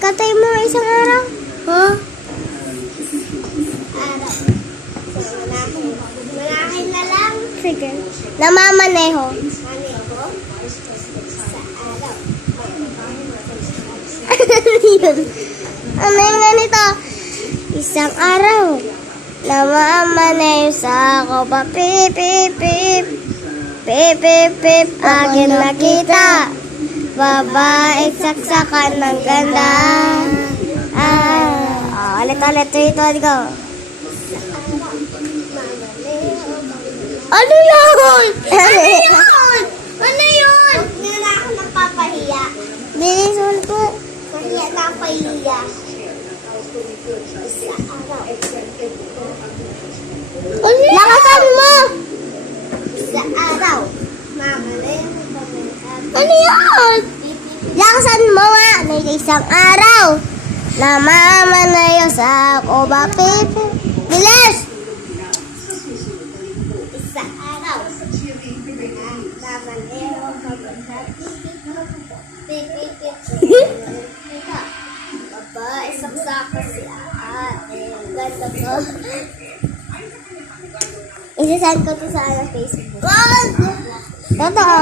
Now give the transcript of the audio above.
Katay mo isang araw? Huh? Araw. Malakin na lang. Sige. Namamaneho. Maneho? Sa araw. Ano yun? Ano yung ganito? Isang araw. Namamaneho sa ako pa. Pip, pip, pip. Pip, pip, pip. Akin nakita. Babae saksakan ng ganda. Ulit-ulit. Ito, go. Ano yun? Ano yun? Ano yun? Hindi na ako napapahiya. Bilisan ko. Pahiya na pahiya. Isa araw. Lakasan mo! Isa araw. Ano yun? Lakasan mo nga. May isang araw. Namamanayo sa ako ba, Pipi? Bilis! Isa araw. Namamanayo sa Pipi. Babae, saksaka si ate. Ganda ko. Isasend ko to sa Facebook. Totoo.